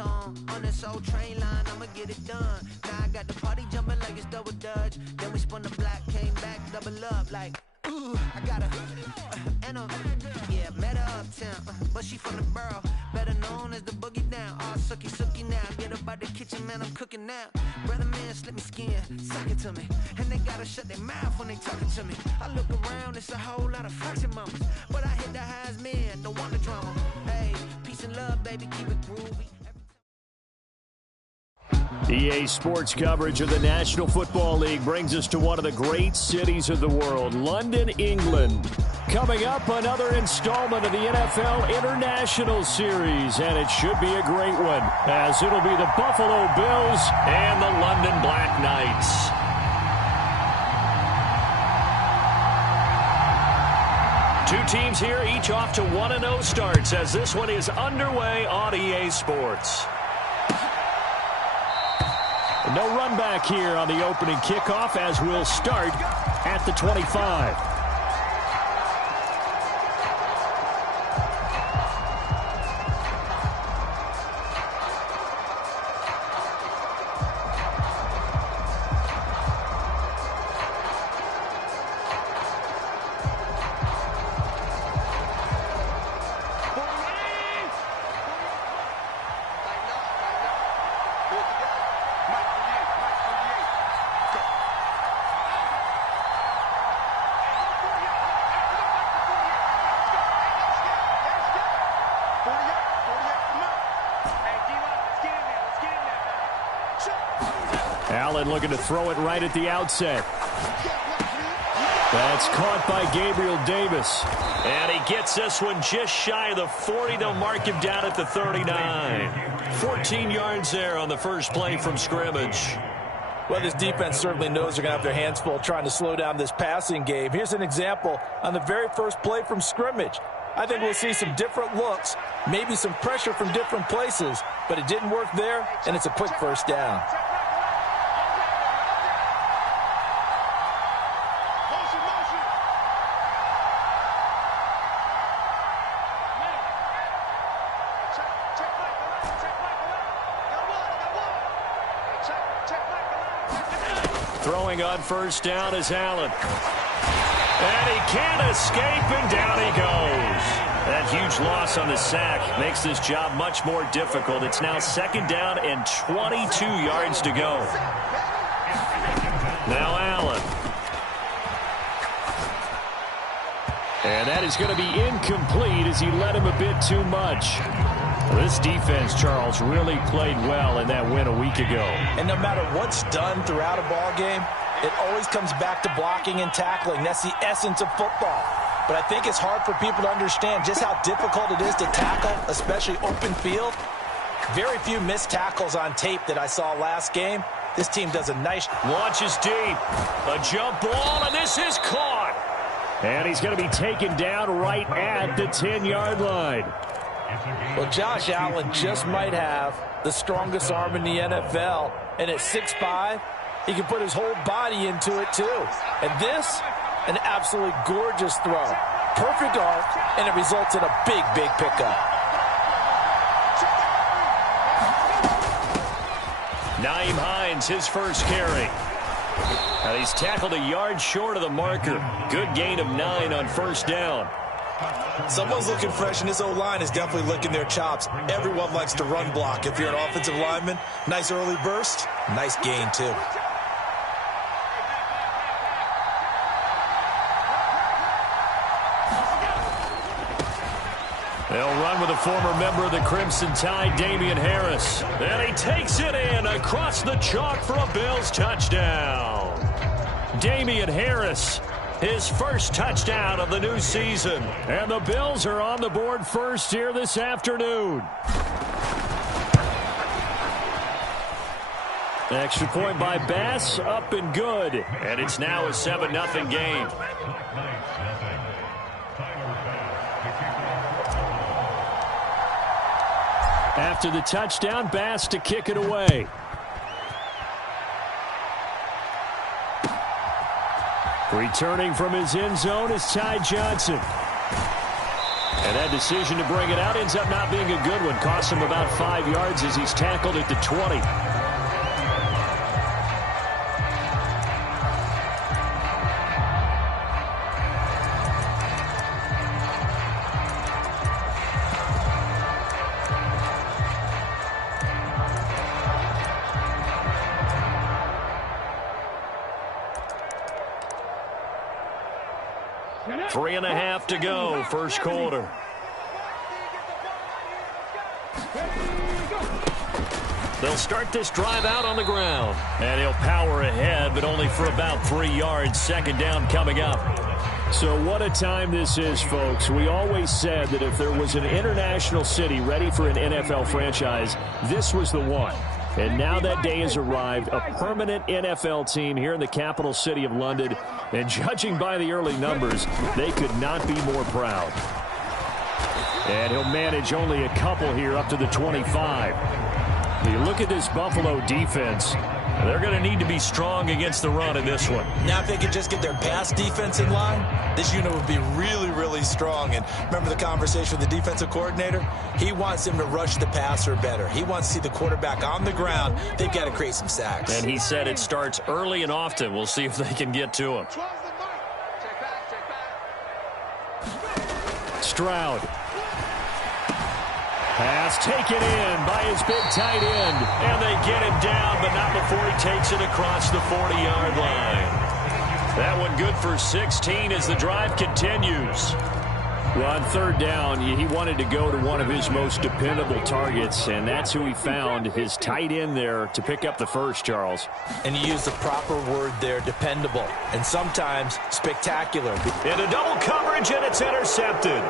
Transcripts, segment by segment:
On this old train line, I'ma get it done. Now I got the party jumping like it's double dutch. Then we spun the block, came back, double up like, ooh, I got met her uptown, but she from the borough, better known as the boogie down. All sookie now, get up out the kitchen, man, I'm cooking now. Brother man, slip me skin, suck it to me, and they gotta shut their mouth when they talking to me. I look around, it's a whole lot of flexing mamas, but I hit the highs, man, don't want the drama. Hey, peace and love, baby, keep it groovy. EA Sports coverage of the National Football League brings us to one of the great cities of the world, London, England. Coming up, another installment of the NFL International Series, and it should be a great one, as it'll be the Buffalo Bills and the London Black Knights. Two teams here, each off to 1-0 starts, as this one is underway on EA Sports. No run back here on the opening kickoff, as we'll start at the 25. Allen looking to throw it right at the outset. That's caught by Gabriel Davis. And he gets this one just shy of the 40. They'll mark him down at the 39. 14 yards there on the first play from scrimmage. Well, this defense certainly knows they're going to have their hands full trying to slow down this passing game. Here's an example on the very first play from scrimmage. I think we'll see some different looks, maybe some pressure from different places, but it didn't work there, and it's a quick first down. Throwing on first down is Allen. And he can't escape, and down he goes. That huge loss on the sack makes this job much more difficult. It's now second down and 22 yards to go. Now Allen. And that is going to be incomplete as he led him a bit too much. This defense, Charles, really played well in that win a week ago. And no matter what's done throughout a ball game, it always comes back to blocking and tackling. That's the essence of football. But I think it's hard for people to understand just how difficult it is to tackle, especially open field. Very few missed tackles on tape that I saw last game. This team does a nice... Launches deep. A jump ball, and this is caught. And he's going to be taken down right at the 10-yard line. Well, Josh Allen just might have the strongest arm in the NFL. And at 6'5", he can put his whole body into it, too. And this, an absolutely gorgeous throw. Perfect arc, and it results in a big, big pickup. Nyheim Hines, his first carry. And he's tackled a yard short of the marker. Good gain of 9 on first down. Someone's looking fresh, and this O-line is definitely licking their chops. Everyone likes to run block. If you're an offensive lineman, nice early burst, nice gain, too. They'll run with a former member of the Crimson Tide, Damian Harris. And he takes it in across the chalk for a Bills touchdown. Damian Harris, his first touchdown of the new season. And the Bills are on the board first here this afternoon. Extra point by Bass, up and good. And it's now a 7-0 game. After the touchdown, Bass to kick it away. Returning from his end zone is Ty Johnson. And that decision to bring it out ends up not being a good one. Costs him about 5 yards as he's tackled at the 20. Three and a half to go, first quarter. They'll start this drive out on the ground. And he'll power ahead, but only for about 3 yards. Second down coming up. So what a time this is, folks. We always said that if there was an international city ready for an NFL franchise, this was the one. And now that day has arrived, a permanent NFL team here in the capital city of London. And judging by the early numbers, they could not be more proud. And he'll manage only a couple here up to the 25. You look at this Buffalo defense. They're going to need to be strong against the run in this one. Now, if they could just get their pass defense in line, this unit would be really, really strong. And remember the conversation with the defensive coordinator? He wants them to rush the passer better. He wants to see the quarterback on the ground. They've got to create some sacks. And he said it starts early and often. We'll see if they can get to him. Stroud. Pass taken in by his big tight end. And they get him down, but not before he takes it across the 40-yard line. That one good for 16 as the drive continues. Well, on third down, he wanted to go to one of his most dependable targets, and that's who he found, his tight end there, to pick up the first, Charles. And he used the proper word there, dependable, and sometimes spectacular. Into double coverage, and it's intercepted.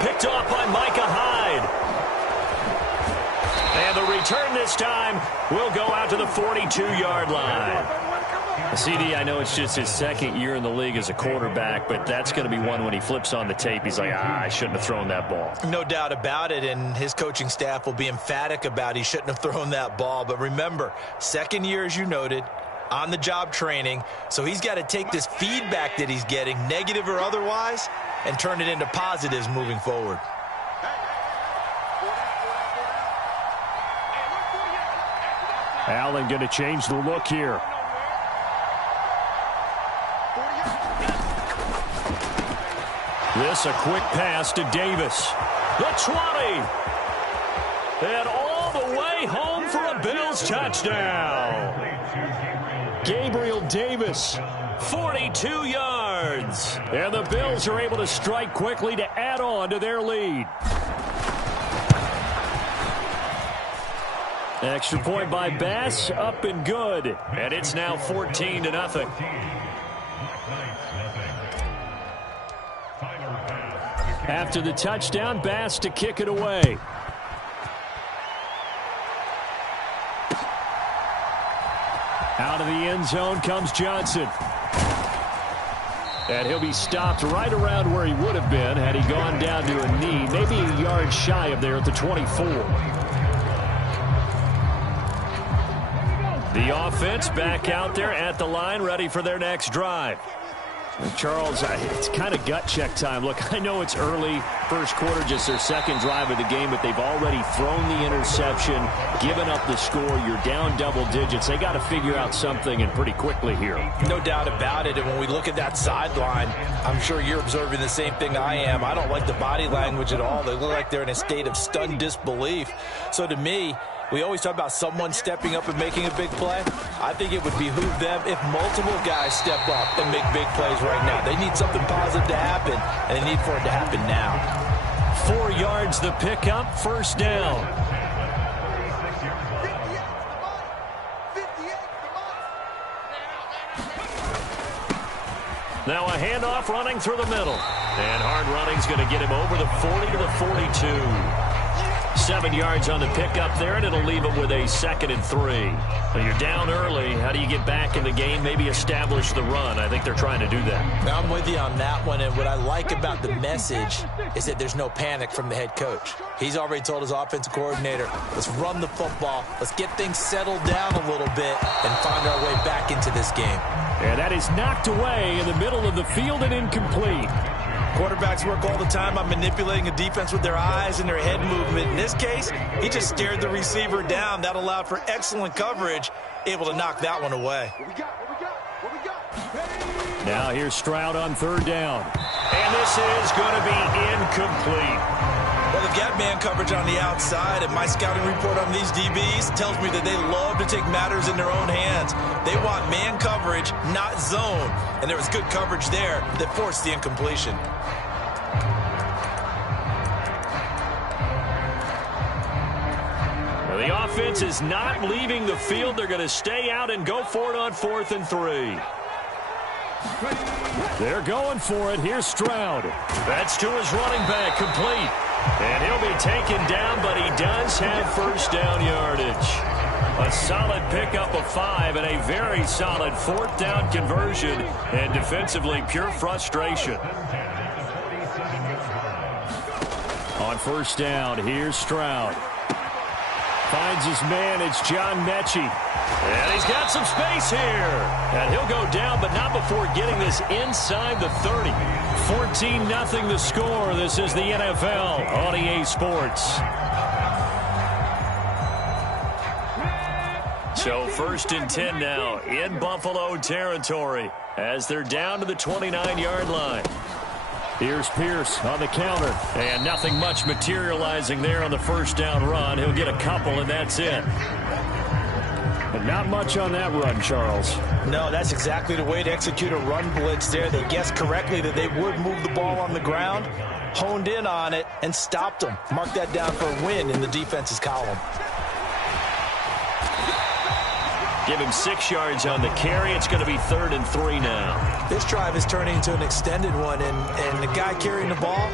Picked off by Micah Hyde. And the return this time will go out to the 42-yard line. CD, I know it's just his second year in the league as a quarterback, but that's going to be one when he flips on the tape. He's like, I shouldn't have thrown that ball. No doubt about it, and his coaching staff will be emphatic about he shouldn't have thrown that ball. But remember, second year, as you noted, on-the-job training, so he's got to take this feedback that he's getting, negative or otherwise, and turn it into positives moving forward. Allen going to change the look here. This a quick pass to Davis. The 20. And all the way home for a Bills touchdown. Gabriel Davis, 42 yards. And the Bills are able to strike quickly to add on to their lead. Extra point by Bass, up and good. And it's now 14-0. After the touchdown, Bass to kick it away. Out of the end zone comes Johnson. And he'll be stopped right around where he would have been had he gone down to a knee, maybe a yard shy of there at the 24. The offense back out there at the line, ready for their next drive. Charles, it's kind of gut check time. Look, I know it's early, first quarter, just their second drive of the game, but they've already thrown the interception, given up the score. You're down double digits. They got to figure out something, and pretty quickly here. No doubt about it, and when we look at that sideline, I'm sure you're observing the same thing I am. I don't like the body language at all. They look like they're in a state of stunned disbelief. So to me, we always talk about someone stepping up and making a big play. I think it would behoove them if multiple guys step up and make big plays right now. They need something positive to happen, and they need for it to happen now. 4 yards the pickup, first down. Now a handoff running through the middle. And hard running's going to get him over the 40 to the 42. 7 yards on the pickup there, and it'll leave him with a 2nd and 3. When you're down early, how do you get back in the game, maybe establish the run? I think they're trying to do that. Now, I'm with you on that one, and what I like about the message is that there's no panic from the head coach. He's already told his offensive coordinator, let's run the football, let's get things settled down a little bit and find our way back into this game. And that is knocked away in the middle of the field and incomplete. Quarterbacks work all the time on manipulating a defense with their eyes and their head movement. In this case, he just stared the receiver down. That allowed for excellent coverage, able to knock that one away. Now here's Stroud on third down. And this is going to be incomplete. Well, they've got man coverage on the outside, and my scouting report on these DBs tells me that they love to take matters in their own hands. They want man coverage, not zone. And there was good coverage there that forced the incompletion. Well, the offense is not leaving the field. They're going to stay out and go for it on 4th and 3. They're going for it. Here's Stroud. That's to his running back, complete. And he'll be taken down, but he does have first down yardage. A solid pickup of 5 and a very solid 4th down conversion. And defensively, pure frustration. On first down, here's Stroud. Finds his man. It's John Mechie. And he's got some space here. And he'll go down, but not before getting this inside the 30. 14-0 the score. This is the NFL on EA Sports. So 1st and 10 now in Buffalo territory as they're down to the 29-yard line. Here's Pierce on the counter, and nothing much materializing there on the first down run. He'll get a couple, and that's it. But not much on that run, Charles. No, that's exactly the way to execute a run blitz there. They guessed correctly that they would move the ball on the ground, honed in on it, and stopped them. Mark that down for a win in the defense's column. Give him 6 yards on the carry. It's going to be 3rd and 3 now. This drive is turning into an extended one, and the guy carrying the ball,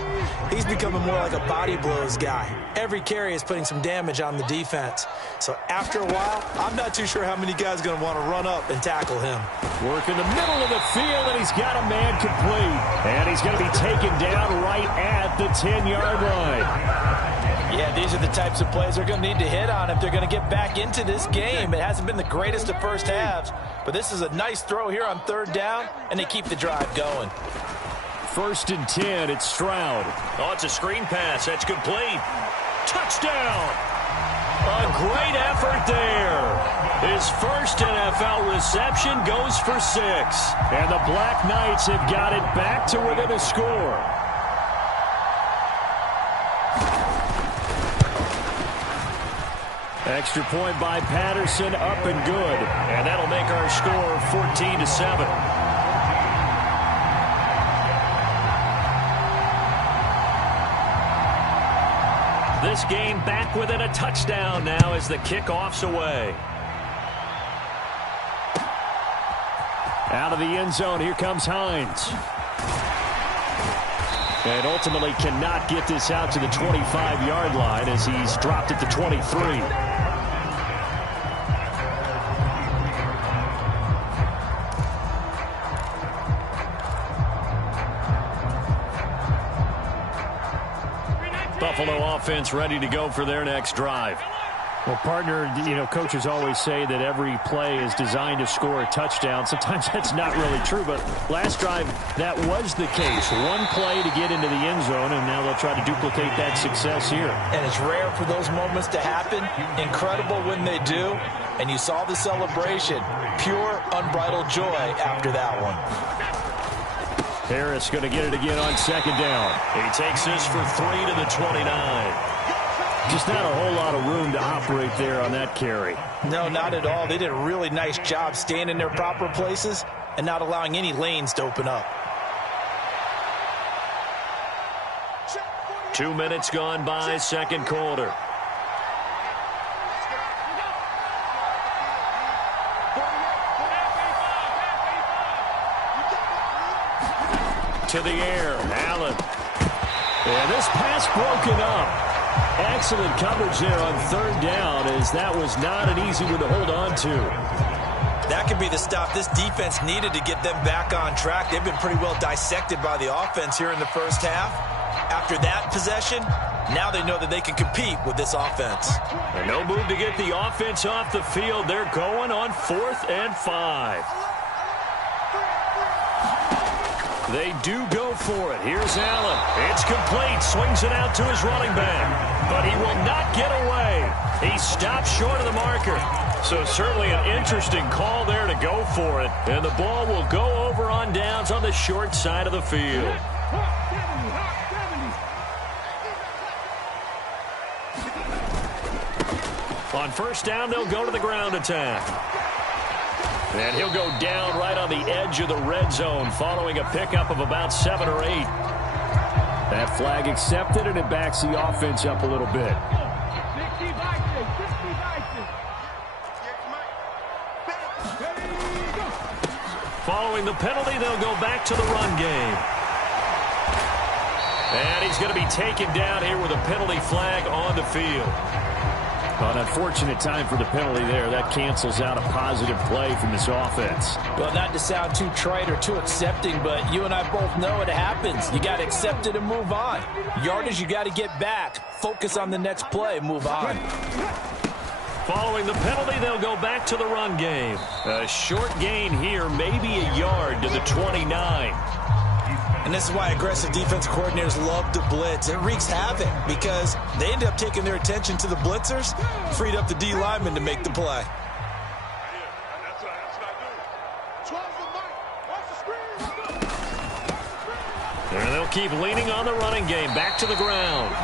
he's becoming more like a body blows guy. Every carry is putting some damage on the defense. So after a while, I'm not too sure how many guys are going to want to run up and tackle him. Work in the middle of the field, and he's got a man complete. And he's going to be taken down right at the 10-yard line. Yeah, these are the types of plays they're going to need to hit on if they're going to get back into this game. It hasn't been the greatest of first halves, but this is a nice throw here on 3rd down, and they keep the drive going. 1st and 10, it's Stroud. Oh, it's a screen pass. That's complete. Touchdown! A great effort there. His first NFL reception goes for 6. And the Black Knights have got it back to within a score. Extra point by Patterson, up and good. And that'll make our score 14-7. This game back within a touchdown now as the kickoff's away. Out of the end zone, here comes Hines. And ultimately cannot get this out to the 25-yard line as he's dropped at the 23. Buffalo offense ready to go for their next drive. Well, partner, coaches always say that every play is designed to score a touchdown. Sometimes that's not really true, but last drive, that was the case. One play to get into the end zone, and now they'll try to duplicate that success here. And it's rare for those moments to happen. Incredible when they do. And you saw the celebration. Pure, unbridled joy after that one. Harris going to get it again on 2nd down. He takes this for 3 to the 29. Just not a whole lot of room to operate there on that carry. No, not at all. They did a really nice job staying in their proper places and not allowing any lanes to open up. 2 minutes gone by, 2nd quarter. To the air, Allen. And this pass broken up. Excellent coverage there on 3rd down, as that was not an easy one to hold on to. That could be the stop this defense needed to get them back on track. They've been pretty well dissected by the offense here in the first half. After that possession, now they know that they can compete with this offense. And no move to get the offense off the field. They're going on 4th and 5. They do go for it. Here's Allen. It's complete. Swings it out to his running back. But he will not get away. He stopped short of the marker. So certainly an interesting call there to go for it. And the ball will go over on downs on the short side of the field. On first down, they'll go to the ground attack. And he'll go down right on the edge of the red zone following a pickup of about 7 or 8. That flag accepted, and it backs the offense up a little bit. Following the penalty, they'll go back to the run game. And he's going to be taken down here with a penalty flag on the field. An unfortunate time for the penalty there. That cancels out a positive play from this offense. Well, not to sound too trite or too accepting, but you and I both know it happens. You got to accept it and move on. Yardage, you got to get back. Focus on the next play. Move on. Following the penalty, they'll go back to the run game. A short gain here, maybe a yard to the 29. And this is why aggressive defense coordinators love to blitz. It wreaks havoc because they end up taking their attention to the blitzers, freed up the D lineman to make the play. And they'll keep leaning on the running game. Back to the ground.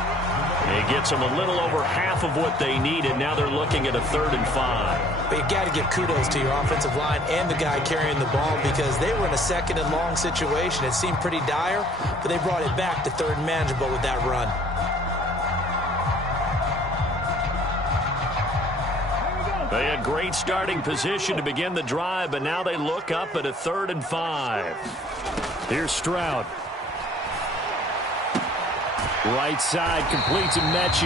It gets them a little over half of what they needed. Now they're looking at a 3rd and 5. But you got to give kudos to your offensive line and the guy carrying the ball because they were in a 2nd and long situation. It seemed pretty dire, but they brought it back to 3rd and manageable with that run. They had great starting position to begin the drive, but now they look up at a 3rd and 5. Here's Stroud. Right side completes to Mechie.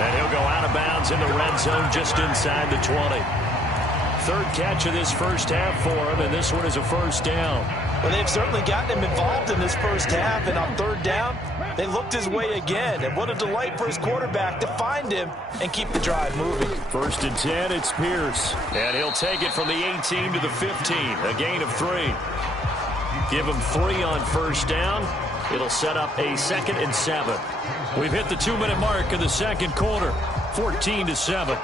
And he'll go out of bounds in the red zone just inside the 20. 3rd catch of this first half for him, and this one is a first down. Well, they've certainly gotten him involved in this first half, and on 3rd down, they looked his way again. And what a delight for his quarterback to find him and keep the drive moving. 1st and 10, it's Pierce. And he'll take it from the 18 to the 15, a gain of 3. Give him 3 on first down. It'll set up a 2nd and 7. We've hit the 2-minute mark of the second quarter, 14-7.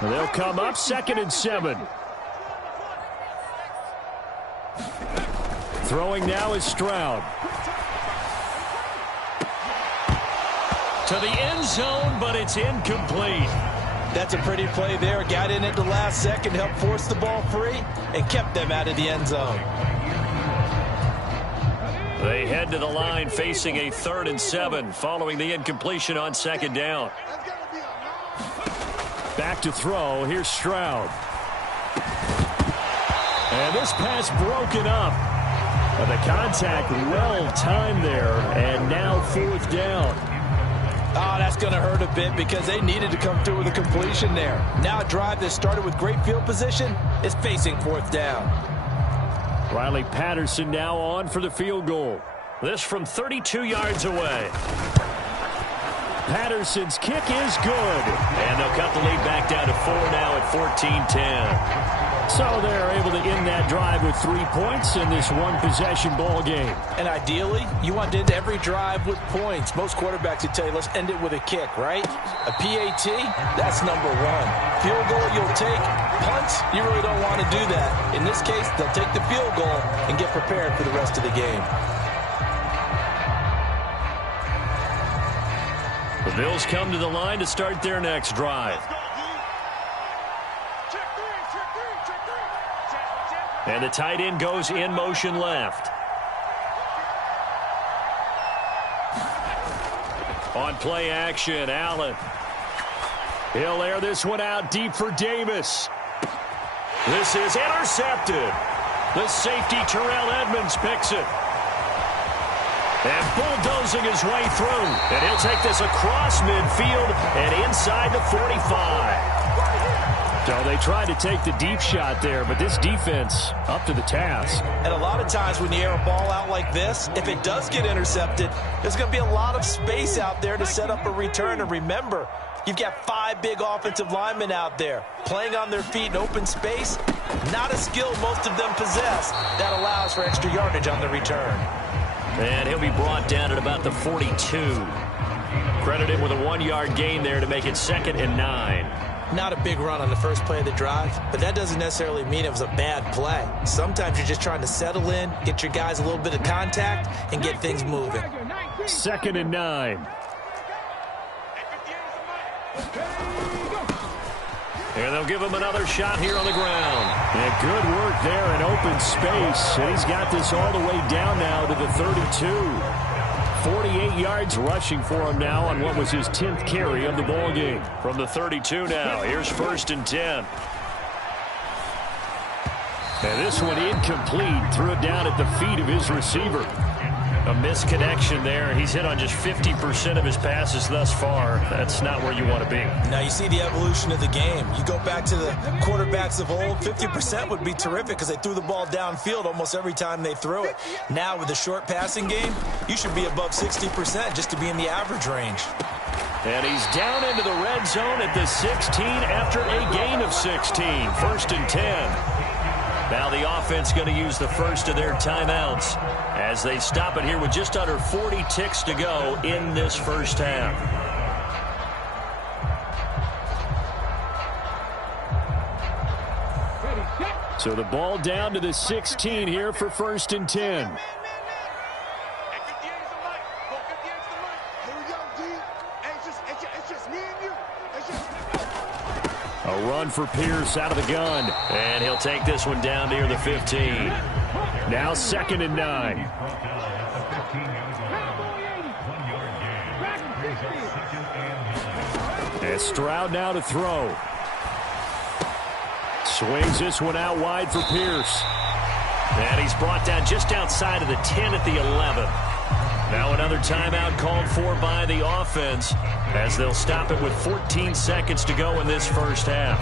They'll come up 2nd and 7. Throwing now is Stroud. To the end zone, but it's incomplete. That's a pretty play there. Got in at the last second, helped force the ball free, and kept them out of the end zone. They head to the line facing a 3rd and 7 following the incompletion on 2nd down. Back to throw. Here's Stroud. And this pass broken up. The contact well timed there, and now 4th down. Oh, that's going to hurt a bit because they needed to come through with a completion there. Now a drive that started with great field position is facing 4th down. Riley Patterson now on for the field goal. This from 32 yards away. Patterson's kick is good. And they'll cut the lead back down to 4 now at 14-10. So they're able to end that drive with 3 points in this one-possession ball game. And ideally, you want to end every drive with points. Most quarterbacks would tell you, let's end it with a kick, right? A PAT, that's number 1. Field goal, you'll take. Punts, you really don't want to do that. In this case, they'll take the field goal and get prepared for the rest of the game. The Bills come to the line to start their next drive. And the tight end goes in motion left. On play action, Allen. He'll air this one out deep for Davis. This is intercepted. The safety, Terrell Edmonds, picks it. And bulldozing his way through. And he'll take this across midfield and inside the 45. So they tried to take the deep shot there, but this defense up to the task. And a lot of times when you air a ball out like this, if it does get intercepted, there's going to be a lot of space out there to set up a return. And remember, you've got 5 big offensive linemen out there playing on their feet in open space. Not a skill most of them possess that allows for extra yardage on the return. And he'll be brought down at about the 42. Credit him with a 1-yard gain there to make it 2nd and 9. Not a big run on the first play of the drive, but that doesn't necessarily mean it was a bad play. Sometimes you're just trying to settle in, get your guys a little bit of contact, and get things moving. 2nd and 9. And they'll give him another shot here on the ground. Yeah, good work there in open space. And he's got this all the way down now to the 32. 48 yards rushing for him now on what was his 10th carry of the ball game. From the 32 now, here's 1st and 10. And this one incomplete. Threw it down at the feet of his receiver. A misconnection there. He's hit on just 50% of his passes thus far. That's not where you want to be. Now you see the evolution of the game. You go back to the quarterbacks of old, 50% would be terrific because they threw the ball downfield almost every time they threw it. Now with the short passing game, you should be above 60% just to be in the average range. And he's down into the red zone at the 16 after a gain of 16. 1st and 10. Now the offense going to use the first of their timeouts as they stop it here with just under 40 ticks to go in this first half. So the ball down to the 16 here for 1st and 10. A run for Pierce out of the gun. And he'll take this one down near the 15. Now 2nd and 9. And Stroud now to throw. Swings this one out wide for Pierce. And he's brought down just outside of the 10 at the 11. Now another timeout called for by the offense as they'll stop it with 14 seconds to go in this first half.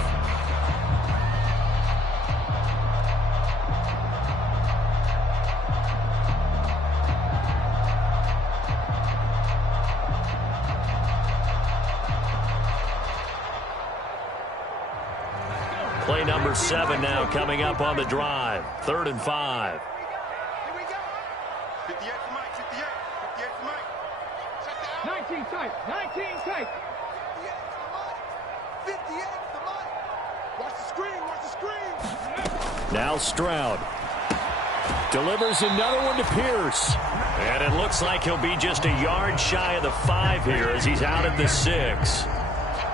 Play number 7 now coming up on the drive. 3rd and 5. 19 tight. 19 tight. 58 the mic. Watch the screen. Watch the screen. Now Stroud delivers another one to Pierce. And it looks like he'll be just a yard shy of the 5 here as he's out at the 6.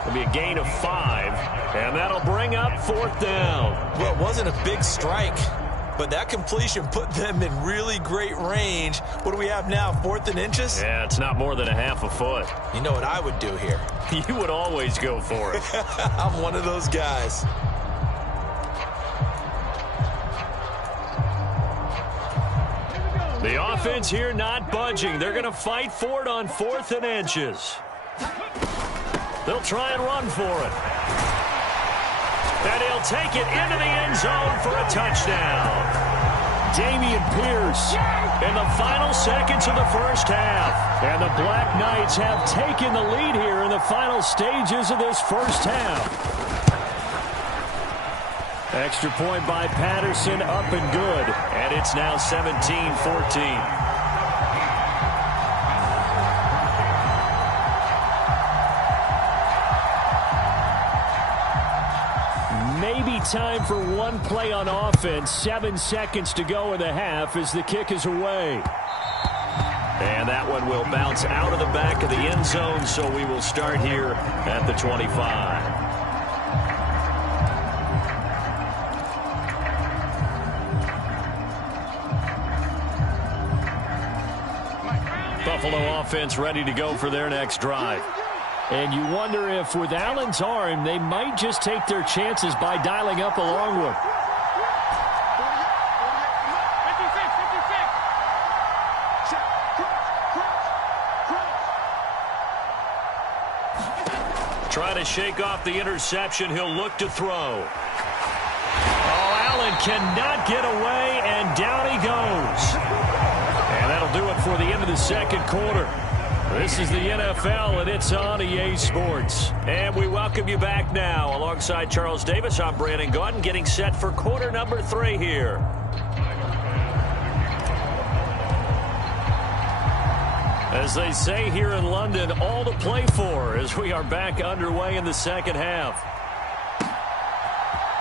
It'll be a gain of 5. And that'll bring up 4th down. Well, it wasn't a big strike, but that completion put them in really great range. What do we have now, 4th and inches? Yeah, it's not more than a half a foot. You know what I would do here? You would always go for it. I'm one of those guys. The offense here not budging. They're going to fight for it on 4th and inches. They'll try and run for it. And he'll take it into the end zone for a touchdown. Dameon Pierce in the final seconds of the first half. And the Black Knights have taken the lead here in the final stages of this first half. Extra point by Patterson, up and good. And it's now 17-14. Maybe time for one play on offense. 7 seconds to go in the half as the kick is away. And that one will bounce out of the back of the end zone, so we will start here at the 25. Buffalo offense ready to go for their next drive. And you wonder if with Allen's arm, they might just take their chances by dialing up a long one. Trying to shake off the interception. He'll look to throw. Oh, Allen cannot get away, and down he goes. And that'll do it for the end of the second quarter. This is the NFL, and it's on EA Sports. And we welcome you back now. Alongside Charles Davis, I'm Brandon Gaudin, getting set for quarter number 3 here. As they say here in London, all to play for as we are back underway in the second half.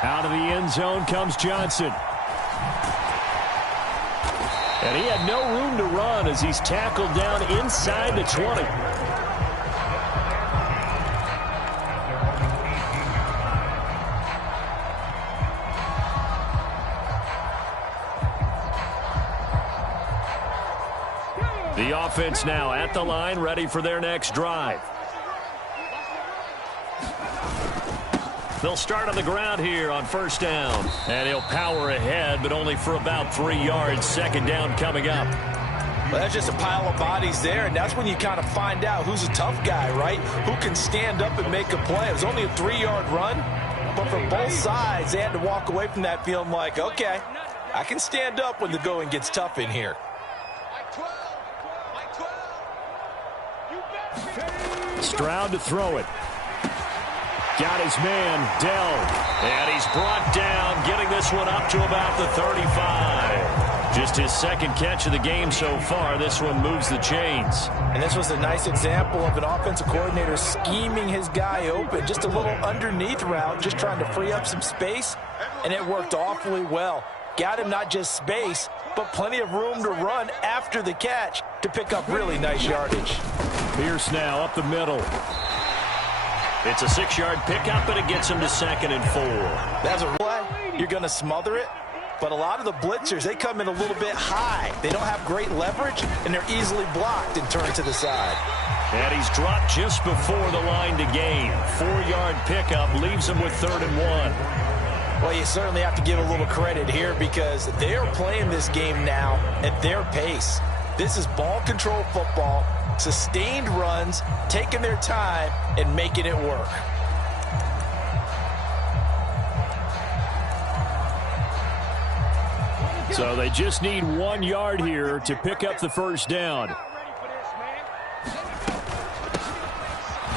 Out of the end zone comes Johnson. And he had no room to run as he's tackled down inside the 20. The offense now at the line, ready for their next drive. They'll start on the ground here on first down. And he'll power ahead, but only for about 3 yards. Second down coming up. Well, that's just a pile of bodies there, and that's when you kind of find out who's a tough guy, right? Who can stand up and make a play. It was only a 3-yard run, but for both sides, they had to walk away from that feeling like, okay, I can stand up when the going gets tough in here. Stroud to throw it. Got his man, Dell. And he's brought down, getting this one up to about the 35. Just his second catch of the game so far. This one moves the chains. And this was a nice example of an offensive coordinator scheming his guy open. Just a little underneath route, just trying to free up some space. And it worked awfully well. Got him not just space, but plenty of room to run after the catch to pick up really nice yardage. Pierce now up the middle. It's a 6-yard pickup, and it gets him to 2nd and 4. That's a play. You're going to smother it. But a lot of the blitzers, they come in a little bit high. They don't have great leverage, and they're easily blocked and turned to the side. And he's dropped just before the line to gain. 4-yard pickup leaves him with 3rd and 1. Well, you certainly have to give a little credit here because they are playing this game now at their pace. This is ball control football, sustained runs, taking their time, and making it work. So they just need 1 yard here to pick up the first down.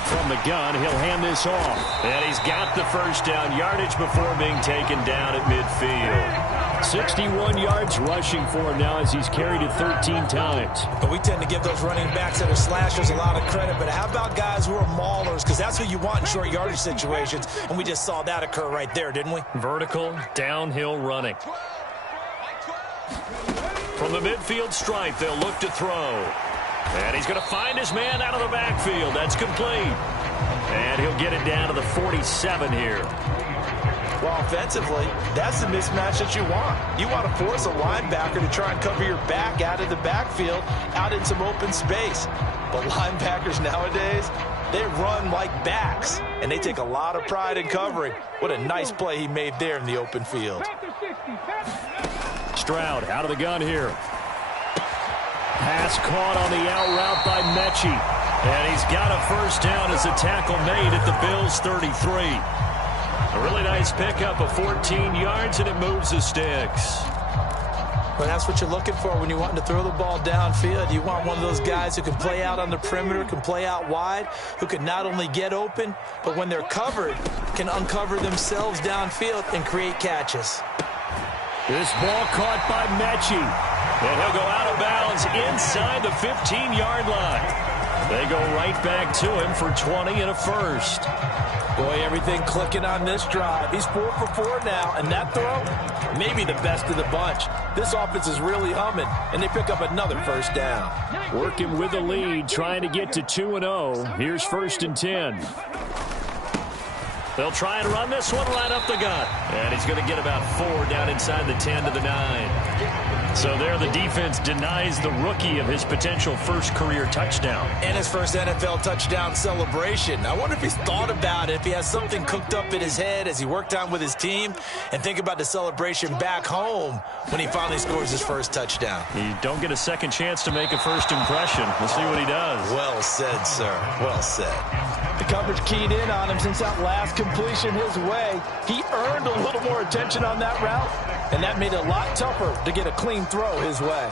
From the gun, he'll hand this off. And he's got the first down yardage before being taken down at midfield. 61 yards rushing for him now as he's carried it 13 times. But we tend to give those running backs that are slashers a lot of credit. But how about guys who are maulers? Because that's who you want in short yardage situations. And we just saw that occur right there, didn't we? Vertical, downhill running. From the midfield stripe, they'll look to throw. And he's going to find his man out of the backfield. That's complete. And he'll get it down to the 47 here. Well, offensively, that's the mismatch that you want. You want to force a linebacker to try and cover your back out of the backfield, out in some open space. But linebackers nowadays, they run like backs, and they take a lot of pride in covering. What a nice play he made there in the open field. Stroud out of the gun here. Pass caught on the out route by Mechie. And he's got a first down as a tackle made at the Bills' 33. A really nice pickup of 14 yards, and it moves the sticks. Well, that's what you're looking for when you want to throw the ball downfield. You want one of those guys who can play out on the perimeter, can play out wide, who can not only get open, but when they're covered, can uncover themselves downfield and create catches. This ball caught by Mechie. And he'll go out of bounds inside the 15-yard line. They go right back to him for 20 and a first. Boy, everything clicking on this drive. He's 4 for 4 now, and that throw, maybe the best of the bunch. This offense is really humming, and they pick up another first down. Working with the lead, trying to get to 2-0. Here's 1st and 10. They'll try and run this one right up the gut. And he's going to get about 4 down inside the 10 to the 9. So there the defense denies the rookie of his potential first career touchdown. And his first NFL touchdown celebration. I wonder if he's thought about it, if he has something cooked up in his head as he worked on with his team, and think about the celebration back home when he finally scores his first touchdown. You don't get a second chance to make a first impression. We'll see what he does. Well said, sir. Well said. The coverage keyed in on him since that last completion his way. He earned a little more attention on that route, and that made it a lot tougher to get a clean throw his way.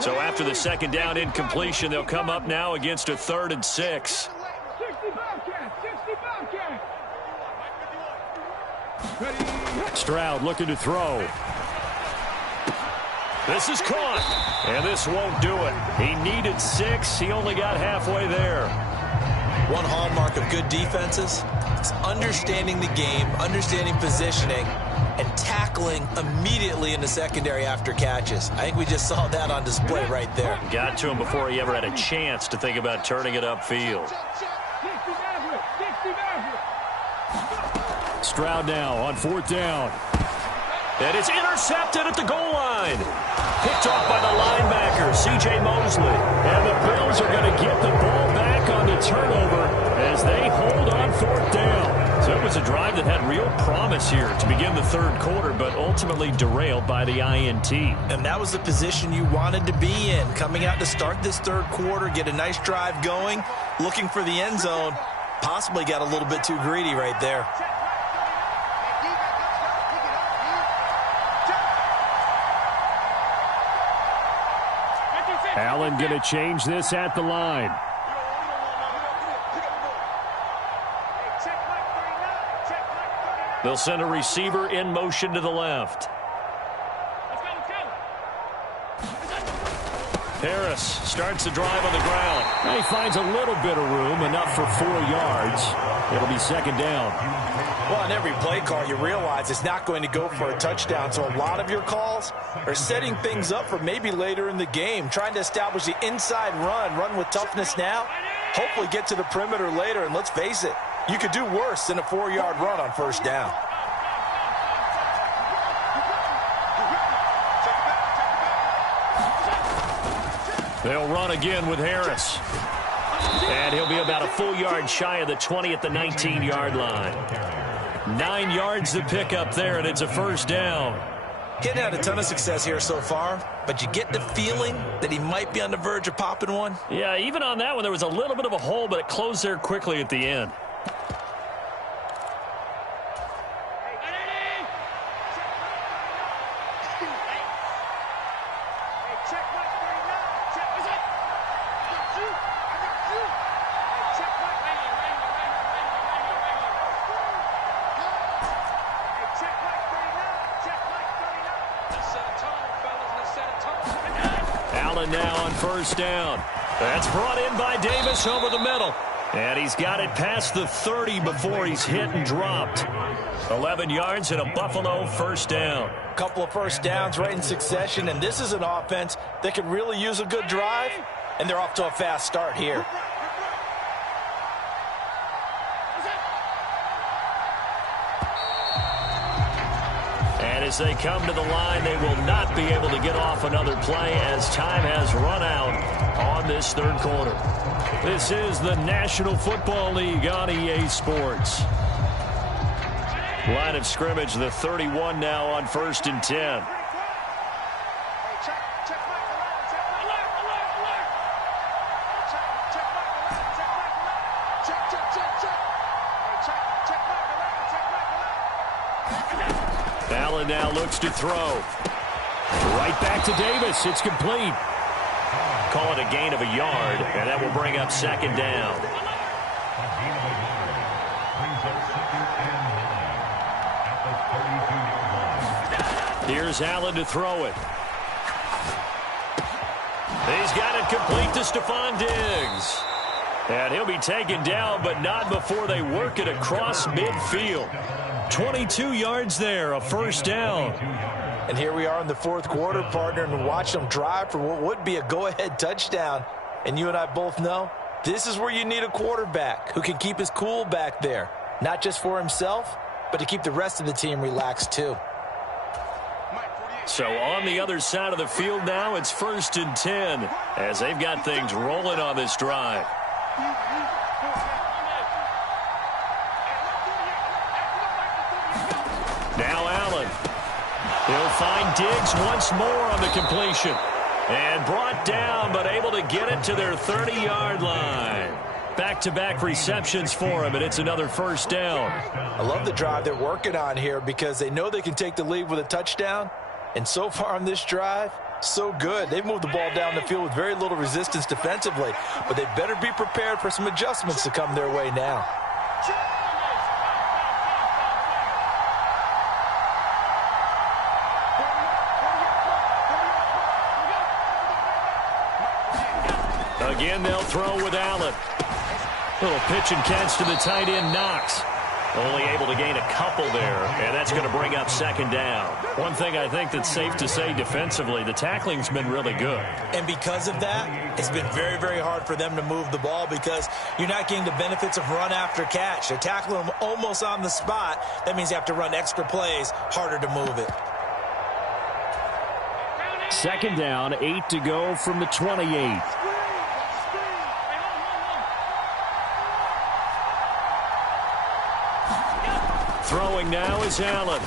So after the second down incompletion, they'll come up now against a 3rd and 6. 60 Bobcat. Stroud looking to throw. This is caught, and this won't do it. He needed 6. He only got halfway there. One hallmark of good defenses is understanding the game, understanding positioning, and tackling immediately in the secondary after catches. I think we just saw that on display right there. Got to him before he ever had a chance to think about turning it upfield. Stroud now on 4th down. And it's intercepted at the goal line. Picked off by the linebacker, C.J. Mosley. And the Bills are going to get the ball back on the turnover as they hold on 4th down. So it was a drive that had real promise here to begin the 3rd quarter, but ultimately derailed by the INT. And that was the position you wanted to be in. Coming out to start this 3rd quarter, get a nice drive going, looking for the end zone. Possibly got a little bit too greedy right there. Allen going to change this at the line. They'll send a receiver in motion to the left. Harris starts the drive on the ground. Now he finds a little bit of room, enough for 4 yards. It'll be 2nd down. Well, on every play call, you realize it's not going to go for a touchdown. So a lot of your calls are setting things up for maybe later in the game, trying to establish the inside run with toughness now, hopefully get to the perimeter later. And let's face it, you could do worse than a 4-yard run on 1st down. They'll run again with Harris. And he'll be about a full yard shy of the 20 at the 19-yard line. 9 yards to pick up there, and it's a 1st down. Getting had a ton of success here so far, but you get the feeling that he might be on the verge of popping one. Yeah, even on that one, there was a little bit of a hole, but it closed there quickly at the end. Now on 1st down. That's brought in by Davis over the middle. And he's got it past the 30 before he's hit and dropped. 11 yards and a Buffalo 1st down. A couple of 1st downs right in succession, and this is an offense that could really use a good drive, and they're off to a fast start here. As they come to the line, they will not be able to get off another play as time has run out on this 3rd quarter. This is the National Football League on EA Sports. Line of scrimmage, the 31 now on 1st and 10. Allen now looks to throw. Right back to Davis. It's complete. Call it a gain of a yard, and that will bring up 2nd down. Here's Allen to throw it. He's got it complete to Stephon Diggs. And he'll be taken down, but not before they work it across midfield. 22 yards there, a 1st down. And here we are in the 4th quarter, partner, and watch them drive for what would be a go-ahead touchdown. And you and I both know this is where you need a quarterback who can keep his cool back there, not just for himself, but to keep the rest of the team relaxed too. So on the other side of the field now, it's 1st and 10 as they've got things rolling on this drive. Now Allen. He'll find Diggs once more on the completion. And brought down, but able to get it to their 30-yard line. Back-to-back receptions for him, and it's another first down. I love the drive they're working on here because they know they can take the lead with a touchdown. And so far on this drive, so good. They've moved the ball down the field with very little resistance defensively. But they better be prepared for some adjustments to come their way now. Again, they'll throw with Allen. Little pitch and catch to the tight end, Knox. Only able to gain a couple there, and that's going to bring up second down. One thing I think that's safe to say defensively, the tackling's been really good. And because of that, it's been very, very hard for them to move the ball because you're not getting the benefits of run after catch. They're tackling them almost on the spot. That means you have to run extra plays, harder to move it. Second down, 8 to go from the 28. Throwing now is Allen.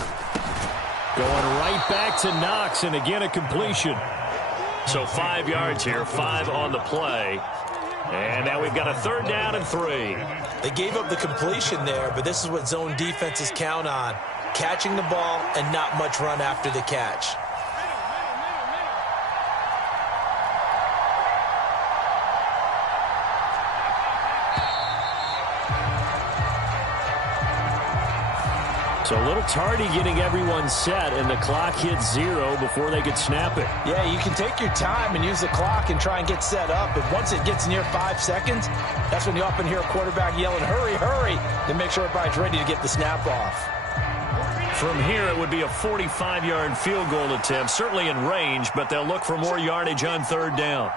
Going right back to Knox, and again a completion. So 5 yards here, 5 on the play. And now we've got a third down and 3. They gave up the completion there, but this is what zone defenses count on. Catching the ball and not much run after the catch. So a little tardy getting everyone set, and the clock hits 0 before they could snap it. Yeah, you can take your time and use the clock and try and get set up, but once it gets near 5 seconds, that's when you often hear a quarterback yelling, hurry, hurry, to make sure everybody's ready to get the snap off. From here, it would be a 45-yard field goal attempt, certainly in range, but they'll look for more yardage on third down.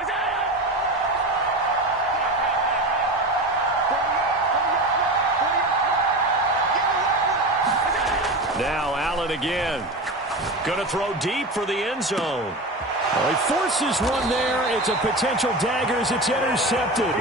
Now Allen again. Going to throw deep for the end zone. Well, he forces one there. It's a potential dagger as it's intercepted.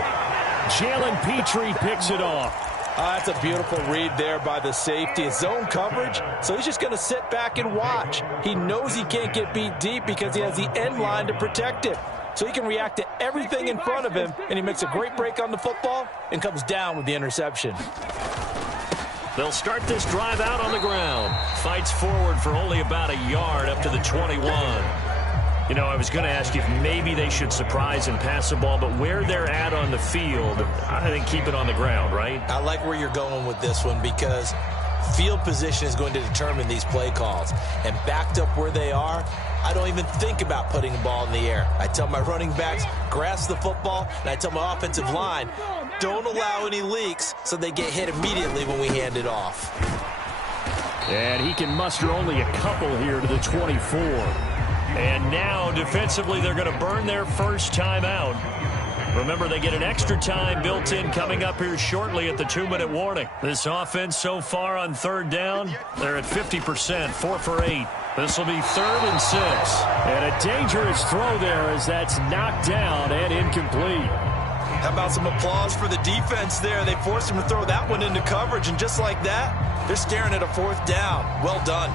Jalen Petrie picks it off. That's a beautiful read there by the safety. It's zone coverage, so he's just going to sit back and watch. He knows he can't get beat deep because he has the end line to protect him. So he can react to everything in front of him, and he makes a great break on the football and comes down with the interception. They'll start this drive out on the ground. Fights forward for only about a yard up to the 21. You know, I was going to ask you if maybe they should surprise and pass the ball, but where they're at on the field, I think keep it on the ground, right? I like where you're going with this one because field position is going to determine these play calls. And backed up where they are, I don't even think about putting the ball in the air. I tell my running backs, grasp the football, and I tell my offensive line, don't allow any leaks so they get hit immediately when we hand it off. And he can muster only a couple here to the 24. And now, defensively, they're going to burn their first time out. Remember, they get an extra time built in coming up here shortly at the 2-minute warning. This offense so far on third down, they're at 50%, 4 for 8. This will be 3rd and 6. And a dangerous throw there as that's knocked down and incomplete. How about some applause for the defense there? They forced him to throw that one into coverage, and just like that, they're staring at a 4th down. Well done.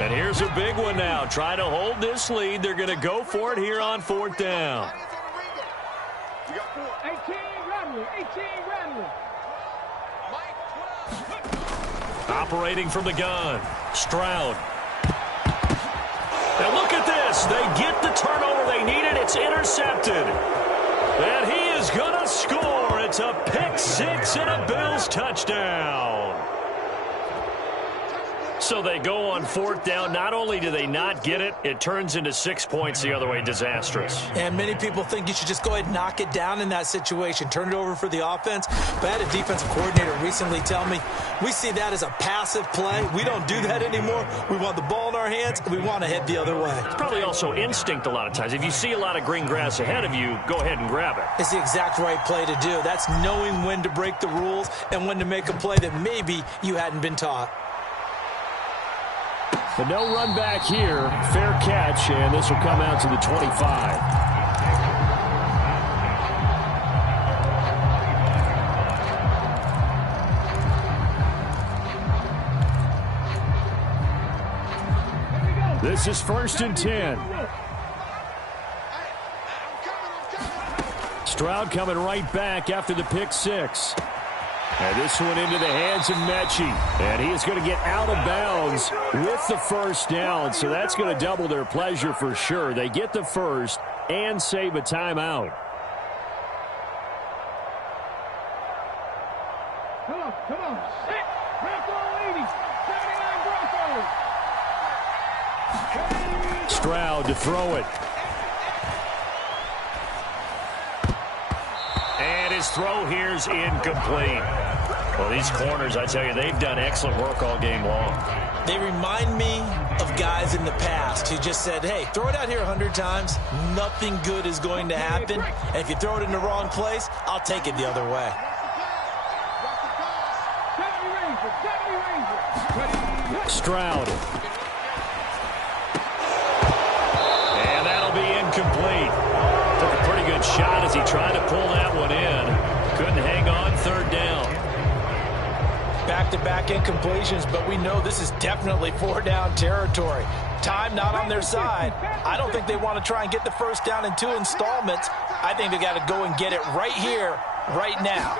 And here's a big one now. Trying to hold this lead. They're going to go for it here on 4th down. 18 Radley. Operating from the gun. Stroud. Now look at this. They get the turnover they needed. It's intercepted. And he is going to score. It's a pick 6 and a Bills touchdown. So they go on 4th down. Not only do they not get it, it turns into 6 points the other way. Disastrous. And many people think you should just go ahead and knock it down in that situation. Turn it over for the offense. But I had a defensive coordinator recently tell me, we see that as a passive play. We don't do that anymore. We want the ball in our hands, and we want to head the other way. It's probably also instinct a lot of times. If you see a lot of green grass ahead of you, go ahead and grab it. It's the exact right play to do. That's knowing when to break the rules and when to make a play that maybe you hadn't been taught. But no run back here. Fair catch, and this will come out to the 25. This is 1st and 10. Stroud coming right back after the pick six. And this one into the hands of Mechie. And he is going to get out of bounds with the first down. So that's going to double their pleasure for sure. They get the first and save a timeout. Come on. Set. Wrap all 80. 79 Broncos. Stroud to throw it. And his throw here is incomplete. Well, these corners, I tell you, they've done excellent work all game long. They remind me of guys in the past who just said, hey, throw it out here 100 times. Nothing good is going to happen. And if you throw it in the wrong place, I'll take it the other way. Stroud. And that'll be incomplete. Took a pretty good shot as he tried to pull that one in. Couldn't hang on. 3rd down. Back-to-back incompletions, but we know this is definitely 4-down territory. Time not on their side. I don't think they want to try and get the first down in 2 installments. I think they got to go and get it right here, right now.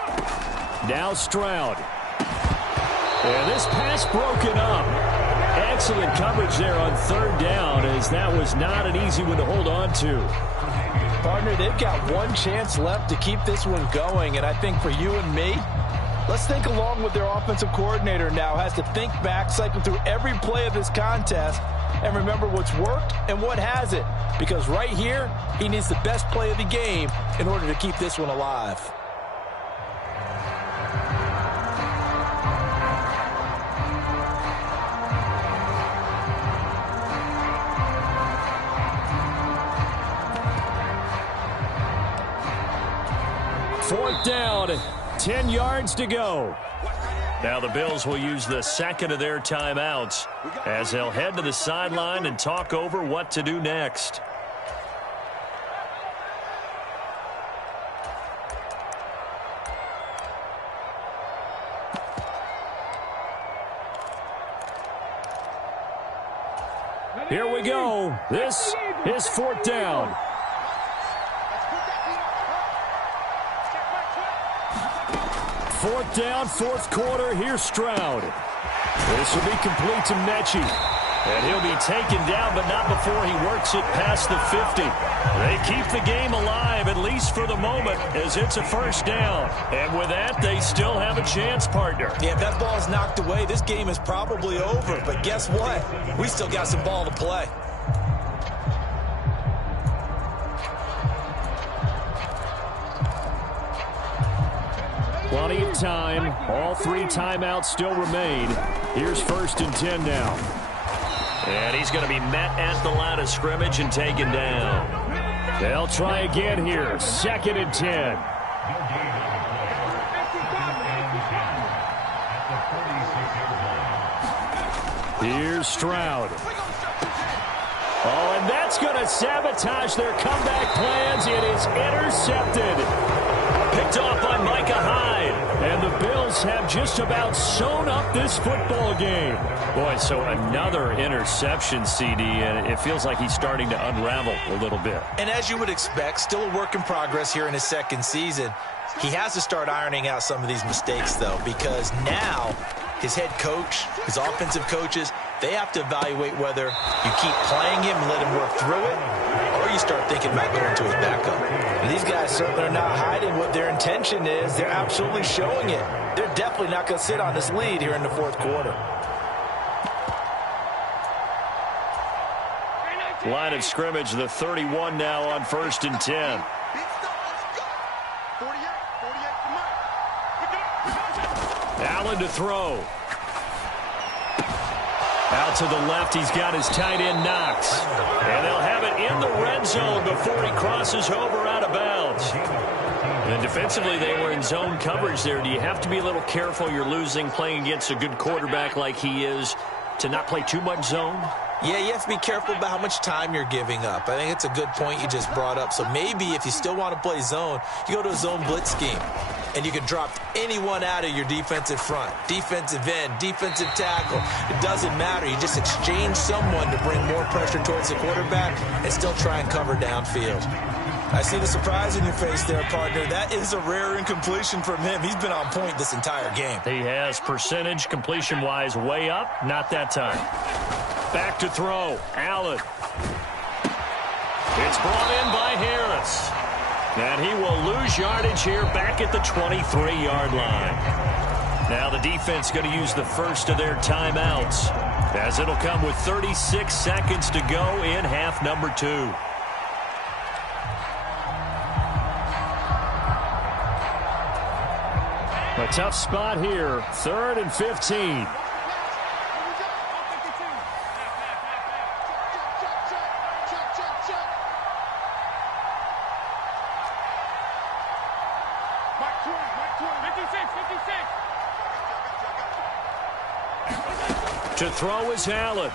Now Stroud. And this pass broken up. Excellent coverage there on 3rd down, as that was not an easy one to hold on to. Partner, they've got one chance left to keep this one going, and I think for you and me, let's think along with their offensive coordinator now. Has to think back, cycle through every play of this contest, and remember what's worked and what hasn't. Because right here, he needs the best play of the game in order to keep this one alive. Fourth down, 10 yards to go. Now the Bills will use the second of their timeouts as they'll head to the sideline and talk over what to do next. Here we go. This is 4th down. Fourth down, 4th quarter. Here's Stroud. This will be complete to Mechie. And he'll be taken down, but not before he works it past the 50. They keep the game alive, at least for the moment, as it's a first down. And with that, they still have a chance, partner. Yeah, if that ball's knocked away, this game is probably over. But guess what? We still got some ball to play. Plenty of time. All 3 timeouts still remain. Here's 1st and 10 now. And he's going to be met at the line of scrimmage and taken down. They'll try again here. 2nd and 10. Here's Stroud. Oh, and that's going to sabotage their comeback plans. It is intercepted. Picked off by Micah Hyde. And the Bills have just about sewn up this football game. Boy, so another interception, CD, and it feels like he's starting to unravel a little bit. And as you would expect, still a work in progress here in his 2nd season. He has to start ironing out some of these mistakes, though, because now his head coach, his offensive coaches, they have to evaluate whether you keep playing him and let him work through it, or you start thinking about going to his backup. And these guys certainly are not hiding what their intention is. They're absolutely showing it. They're definitely not going to sit on this lead here in the 4th quarter. Line of scrimmage, the 31 now on 1st and 10. Allen to throw. Out to the left, he's got his tight end Knox. And they'll have it in the red zone before he crosses over out of bounds. And defensively, they were in zone coverage there. Do you have to be a little careful? You're losing, playing against a good quarterback like he is. to not play too much zone? Yeah, you have to be careful about how much time you're giving up. I think it's a good point you just brought up. So maybe if you still want to play zone, you go to a zone blitz scheme. And you can drop anyone out of your defensive front. Defensive end, defensive tackle. It doesn't matter. You just exchange someone to bring more pressure towards the quarterback and still try and cover downfield. I see the surprise in your face there, partner. That is a rare incompletion from him. He's been on point this entire game. He has percentage completion-wise way up. Not that time. Back to throw. Allen. It's brought in by Harris. And he will lose yardage here back at the 23-yard line. Now the defense going to use the first of their timeouts, as it'll come with 36 seconds to go in half number 2. A tough spot here. 3rd and 15. To throw is Allen.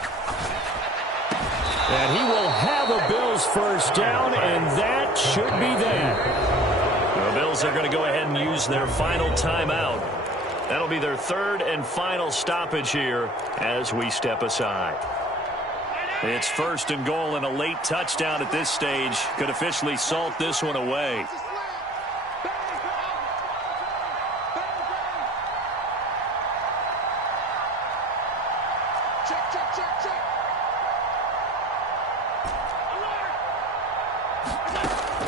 And he will have a Bills first down, and that should be that. The Bills are going to go ahead and use their final timeout. That'll be their 3rd and final stoppage here as we step aside. It's 1st and goal, and a late touchdown at this stage could officially salt this one away.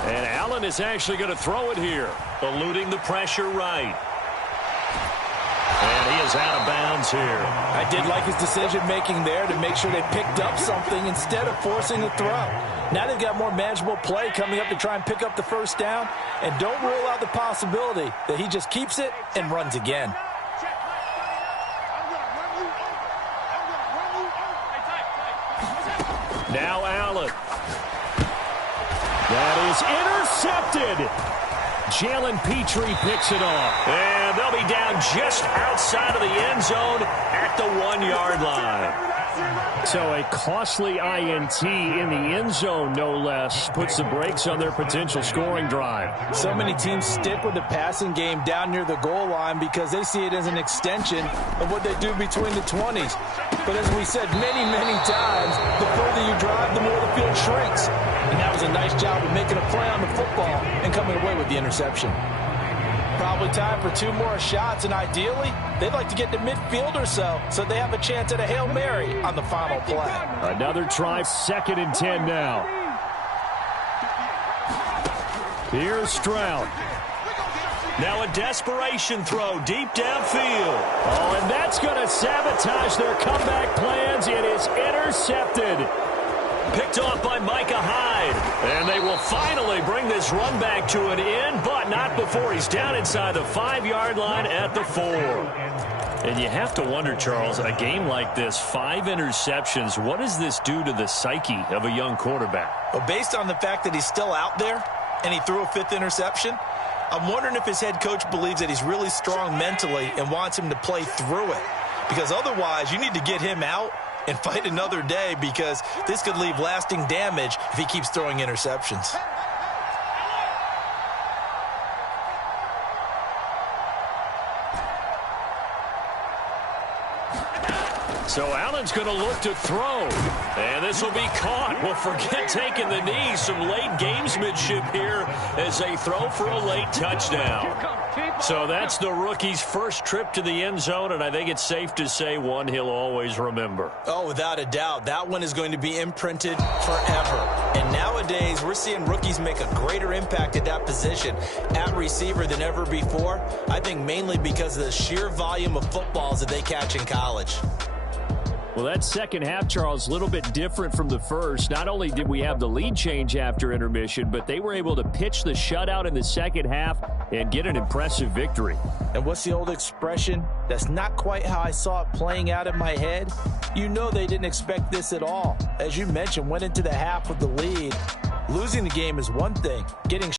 And Allen is actually going to throw it here, eluding the pressure right. And he is out of bounds here. I did like his decision-making there to make sure they picked up something instead of forcing the throw. Now they've got more manageable play coming up to try and pick up the first down. And don't rule out the possibility that he just keeps it and runs again. Now Allen. That is intercepted. Jalen Petrie picks it off. And they'll be down just outside of the end zone at the 1-yard line. So a costly INT in the end zone, no less, puts the brakes on their potential scoring drive. So many teams stick with the passing game down near the goal line because they see it as an extension of what they do between the 20s. But as we said many, many times, the further you drive, the more the field shrinks. And that was a nice job of making a play on the football and coming away with the interception. Probably time for 2 more shots, and ideally, they'd like to get to midfield or so they have a chance at a Hail Mary on the final play. Another try, 2nd and 10 now. Here's Stroud. Now a desperation throw deep downfield. Oh, and that's going to sabotage their comeback plans. It is intercepted. Picked off by Micah Hyde. And they will finally bring this run back to an end, but not before he's down inside the 5-yard line at the 4. And you have to wonder, Charles, a game like this, 5 interceptions, what does this do to the psyche of a young quarterback? Well, based on the fact that he's still out there and he threw a 5th interception, I'm wondering if his head coach believes that he's really strong mentally and wants him to play through it. Because otherwise, you need to get him out and fight another day, because this could leave lasting damage if he keeps throwing interceptions. So Allen's going to look to throw. And this will be caught. Well, forget taking the knee. Some late gamesmanship here as they throw for a late touchdown. So that's the rookie's first trip to the end zone, and I think it's safe to say one he'll always remember. Oh, without a doubt. That one is going to be imprinted forever. And nowadays, we're seeing rookies make a greater impact at that position at receiver than ever before. I think mainly because of the sheer volume of footballs that they catch in college. Well, that second half, Charles, a little bit different from the first. Not only did we have the lead change after intermission, but they were able to pitch the shutout in the second half and get an impressive victory. And what's the old expression? That's not quite how I saw it playing out in my head. You know they didn't expect this at all. As you mentioned, went into the half with the lead. Losing the game is one thing. Getting